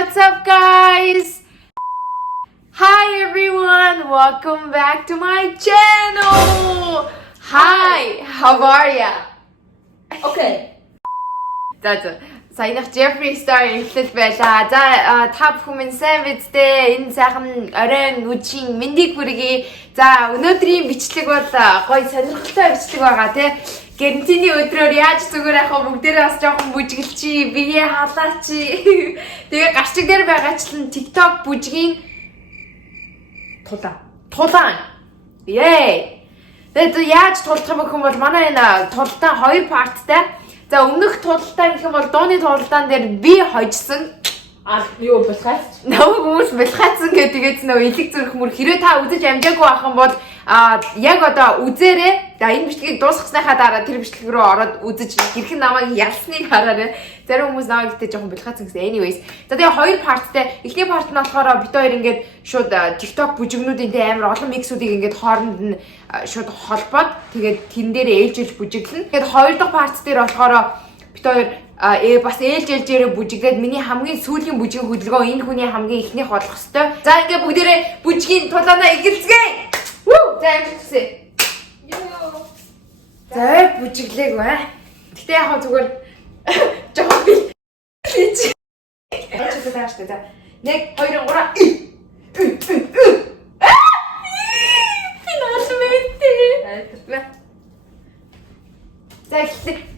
what's up guys? Hi everyone, welcome back to my channel. Hi, how are ya? Okay. За саянах Jeffree Star эхлэл байлаа. За та бүхэн сайн бидтэй энэ сайхан оройн үжийн мэндийг хүргэе. За өнөөдрийн бичлэг бол гоё сонирхолтой бичлэг байгаа тий. Гэрэнтиний өдрөөр яаж зүгээр яхаа бүгдээрээ бас жоохон бүжгэлчи, биеэ халаачи. Тэгээ гарчиг дээр байгаачлан TikTok бүжгийн тулаан. Yay! Тэгээд яаж тулдах юм бэ бол манай энэ тултаа 2 парттай. За өмнөх тултаа гэх юм бол дууны тултаан дээр би хожсон Юу бэлхаац? Нөө хүмүүс бэлхаацсан гэдэгээс нөө илэг зүрх мөр хэрэг та үзэж амжаагүй байх юм бол яг одоо үзээрэй. За энэ бичлэгийг дуусгасныхаа дараа тэр бичлэг рүү ороод үзэж хэрхэн намайг ялсныг хараарай. Зарим хүмүүс намайг гэдэг жоохон бэлхаацсан гэсэн. Anyways. За тэгээ 2 парттай. Эхний парт нь болохоор бид хоёр ингээд шууд TikTok бүжигнүүдийн амар олон миксүүдийг ингээд хооронд нь шууд холбоод тэгээд тэн дээр ээлжүүлж бүжиглэн. Тэгээд 2 дахь парт дээр болохоор бид хоёр бас ээлжээрээ бүжиглээд миний хамгийн сүүлийн бүжгийн хөдөлгөөн энэ хүний хамгийн ихнийх болох хэвээр. За ингээ бүгдээрээ бүжгийн тулаанаа эхэлцгээе. За амжилтсэ. За бүжиглээг бай. Гэтэ яг хөө зүгээр жоохон би. Очиж тааш та. 1 2 3. Финал мэт. За эхэлцгээе.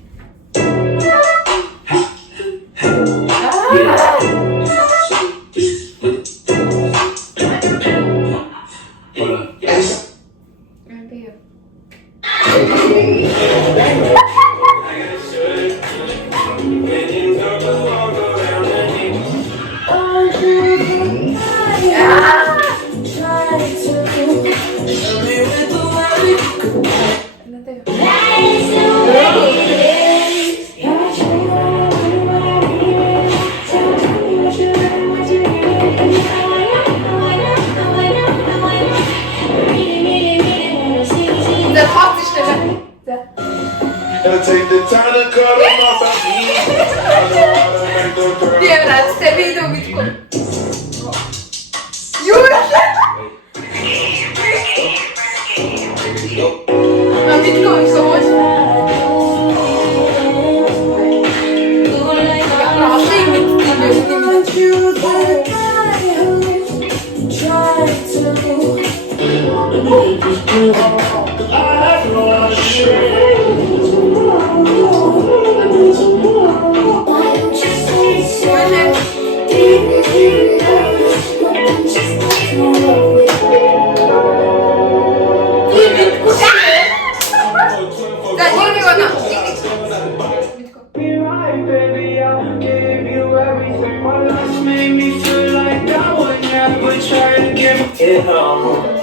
Take the time to cut them off my feet. Diğer rahatsız video bitko. Yura. Bitko isomoç.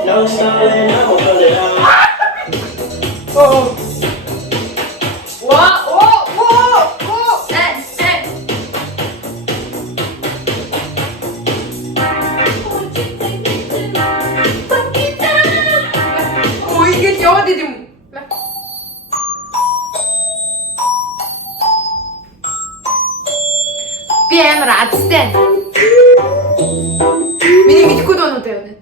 No starting, no put it on. Oh. 이게 어디든 비엠을 아치센 미니 미디코도 넣어요.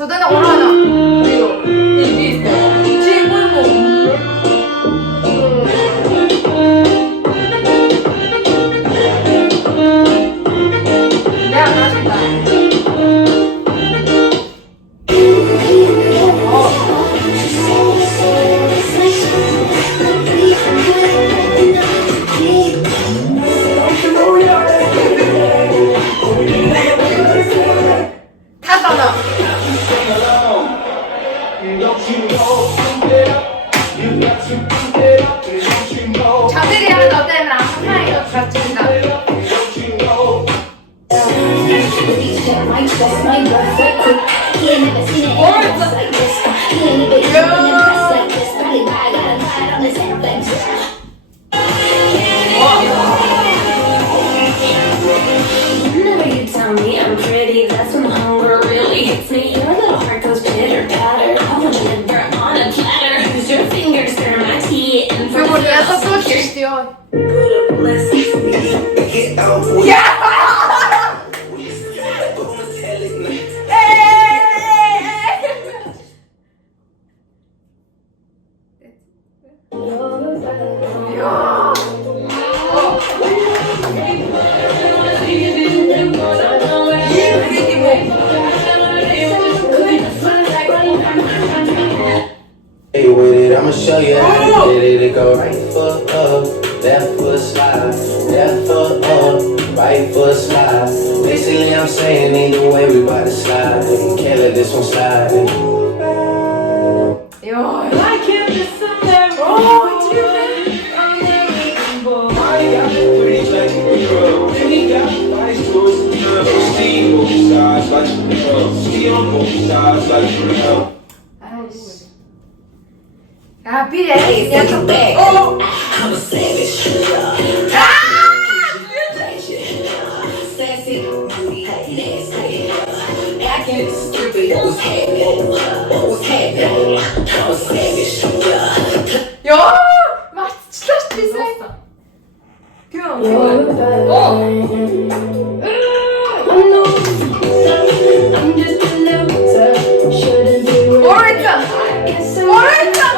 소다나 올라와나. 타다나. Whenever you tell me I'm pretty, that's when hunger really hits me. Your little heart goes pitter patter. I want your liver on a platter. Use your fingers, turn my tea and for Гүр ясаа сууч штэ ёо. Hey, with it, I'ma show you how to get it. It go right foot up, left foot slide, left foot up, right foot slide. Basically, I'm saying either way, we bout to slide. Can't let this one slide. Ёо. Би яг оо. I'm a savage. Sassy, nasty. Acting stupid. What was happening? What was happening? I'm a savage. Ёо. Мартчихлаа шүү дээ сая. I'm just a loser. Shouldn't be with Оройцоо. Оройцоо.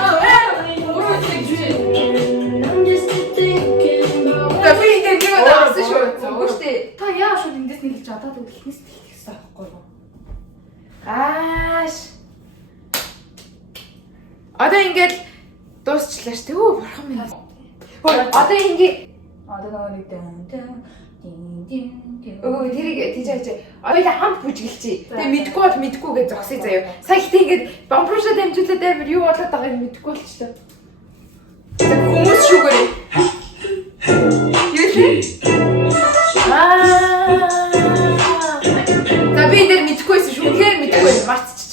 I'm just a thinking about За би ингэ нэг удаа авсан шүү. Үгүй шүү дээ. Та яа шууд эндээс нэг л жадаад үлхнээс хэлэх хэрэгтэй байхгүй юу? Ааш. Одоо ингээд дуусчлаа шүү. Өө бурхан минь. Хөөе одоо ингээ Одоо нэг өө тэрийг тийж хайж. Одоо л хамт бүжгэлчий. Тэгээ мэдгүй бол мэдгүй гэж зогсъё заяа. Сая ихтэй ингээд бомбрушаа дамжуулаад амар юу болоод байгааг мэдгүй болчихлоо. Хүмүүс шүүгээрээ. Юу лээ? За би дээр мэдхгүйсэн шүү. Тэгэхээр мэдгүй марцчих.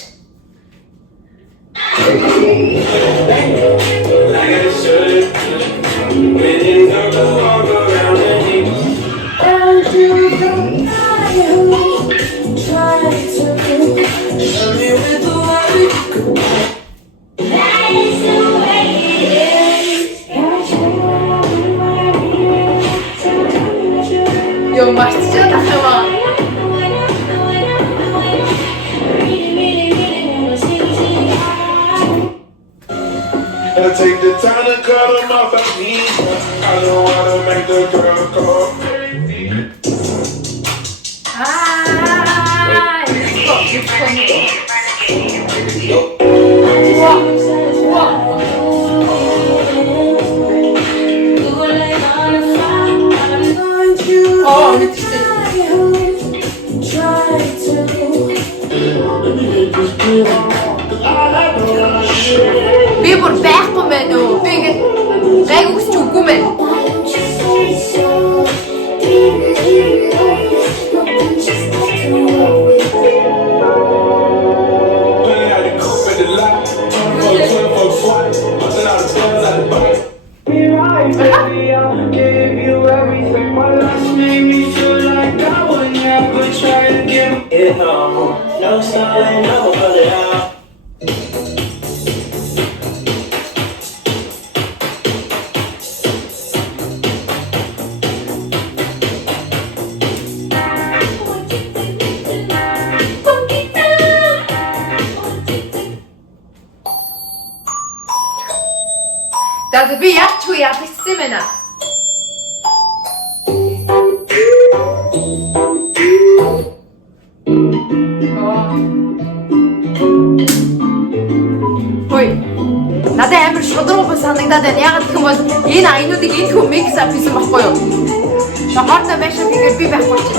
Ёо марцчих тах юм аа. Gotta take the time to cut them off at me. I know how to make the girl go crazy. Би бүр байхгүй мэн үү? Би ингэ гайг үсч үгүй мэн. Playing out the coupe at the lot. For 12 for swat. Busting out the slugs out the box. Be right, baby. I'll give you everything. My last name is you like I would never try to give it home. No styling, no put it out. За би яачгүй ядагцсан байна. Хөөе. Надад амар шудраг санагдаад байна. Ягаад гэх юм бол энэ аянуудыг энэ хүн микс ап хийсэн байхгүй юу? Шохортой байшаа гэхээр би байхгүй ч.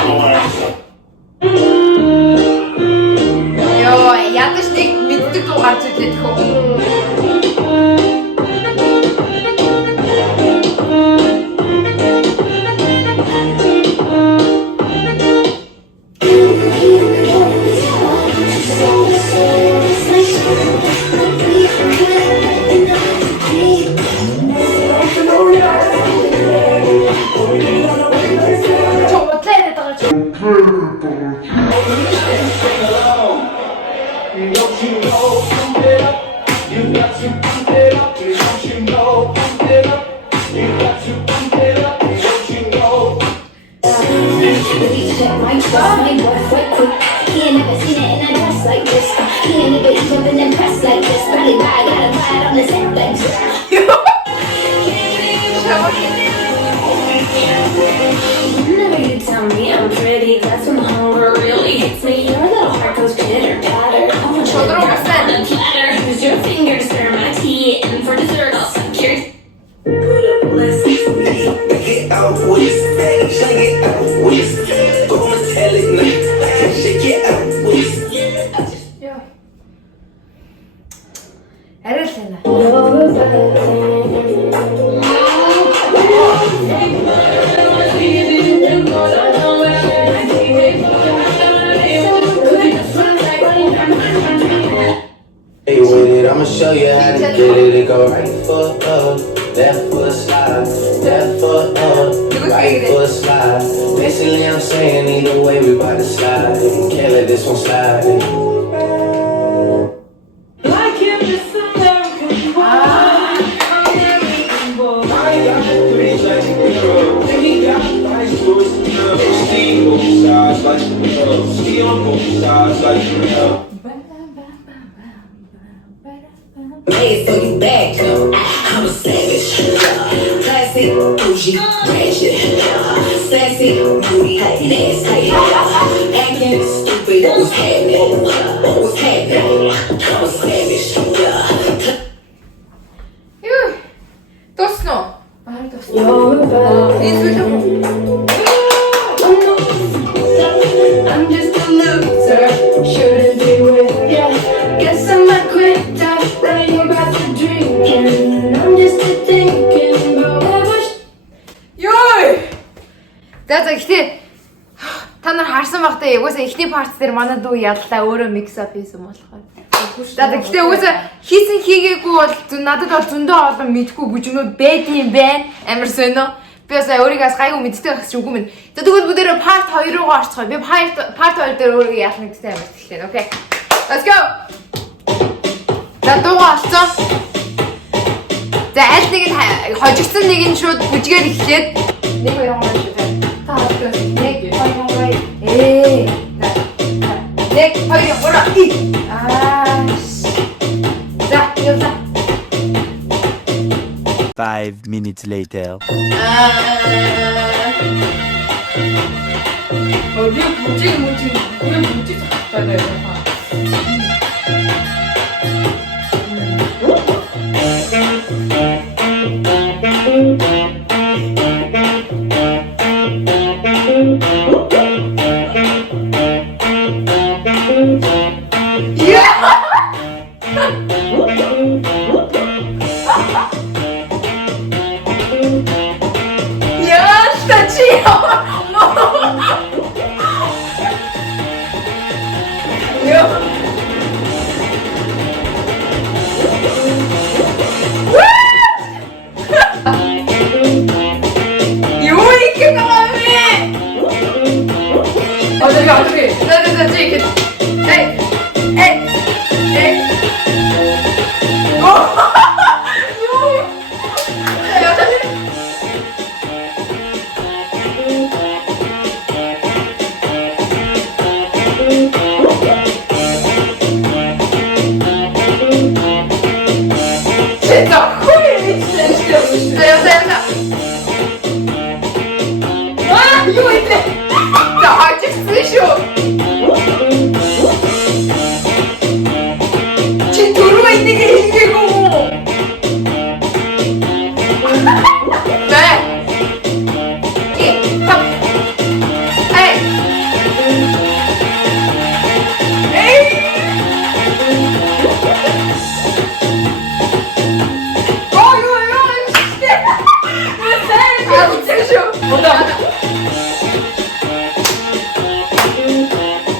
I'm гарч ирлээ тэхүү. Чи удлаа яриад байгаа чи. Don't you know, pump it up. You got to pump it up. Don't you know, pump it up. You got to pump it up. Don't you know? Check my trust, my boyfriend quick. He ain't never seen it in a dress like this. He ain't never even been impressed like this. Probably buy, gotta buy it on the set like this. Whenever you tell me I'm pretty, that's when hunger really hits me. Your little heart goes pitter patter. I want you to on a platter. Use your fingers, stir my tea, and for dessert I'll suck your. Put up list. Get out with it, shake it out with it. Go and tell it now, shake it out with it. Яа. Арай л байна. Hey with it, I'ma show you how to get it. It go right foot up, left foot slide, left foot up, right foot slide. Basically, I'm saying either way we bout to slide. Can't let this one slide. Like in this American boy. I got the three like the girl. And he got nice voice. Steve both sides like the girl. Steve on both sides like the girl. Made for you back, I'm a savage. Classy, bougie, ratchet. Sassy, booty, nasty. Acting stupid, what's happening? What's happening? I'm a savage. Юу? Дуусна уу? Бараг тус. Энэ зүйл I'm just a loser, shouldn't be with ya. Guess I'm a quitter, writing about the drinking. I'm just a thinking about what. Ёй! За гэхдээ та нар харсан багтаа угаасаа эхний парт дээр манай дүү яллаа өөрөө микс ап хийсэн болохоор. За гэхдээ угаасаа хийсэн хийгээгүй бол надад бол зөндөө олон мэдгүй бүжгнүүд байдгийн байна. Амар сонио. Би бас өөрийгөө гайгүй мэддэг гэсэн үг юм. За тэгвэл бүгдээрээ парт 2 руугаа орцгоё. Би парт 2 дээр өөрийгөө яална гэсэн амар хэллээ. Окей. Let's go. За дуугаа олцсон. За аль нэг нь хожигдсан нэг нь шууд бүжгээр эхлээд 1 2 3 4 5 6 7 8 1 2 3 За яваа. 5 minutes later. Би бүжиг байна.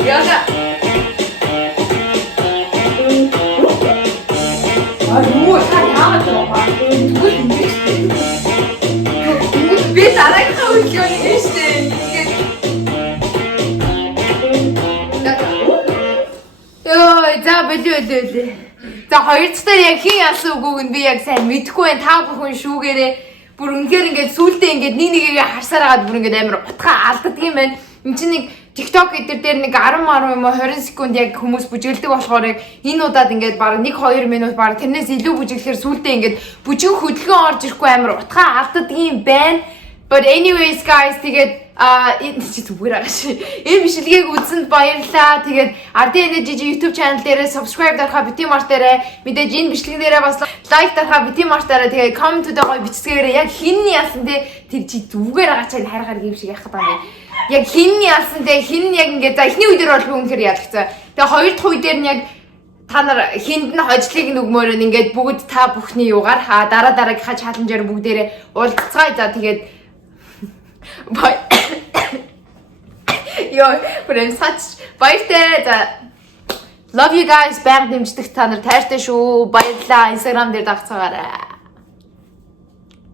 Яга. Юу та яагаад байгаа юм? Тэгвэл ингэж дээ. Би дараагийнхаа үйлдэл хийж штэ. Тэгээд ёо, за болио. За хоёр дахь яг хин ялсан үгүйг нь би яг сайн мэдэхгүй байна. Та бүхэн шүүгээрээ бүр үнэхээр ингээд сүултээ ингээд нэгээ харсаар агаад бүр ингээд амар утгаа алддаг юм байна. Энд чинь нэг TikTok дээр нэг 10 юм уу 20 секунд яг хүмүүс бүжиглдэг болохоор яг энэ удаад ингээд баг 1-2 минут баг тэрнээс илүү бүжиглэхээр сүултээ ингээд бүжиг хөдөлгөөн орж ирэхгүй амар утгаа алддаг юм байна. But anyways guys, тэгээд энэ чи зүгээр байгаа ши. Энэ бичлэгийг үзсэнд баярлалаа. Тэгээд Ardын Energy YouTube channel дээрээ subscribe дарахаа бити мартаарай. Мэдээж энэ бичлэг дээрээ бас like дарахаа бити мартаарай. Тэгээд comment дээр бичсгээрээ яг хинний ялсан те тэр чи зүгээр байгаа чаг хайрахаар юм шиг яах гэдэг юм. Яг хинний ялсан те хин яг ингээд за эхний үе дээр бол би үнэхээр ялагцсан. Тэгээд хоёр дахь үе дээр нь яг та нар хинд нь хожлыг нүгмөр нь ингээд бүгд та бүхний юугаар дараагийнхаа чаленжээр бүгдээрээ уулзцгаая. За тэгээд Bye. Yo, but such love you guys. Баяр дэмждэг та нар тайртай шүү. Баярлалаа. Instagram дээр дагцаагаарай.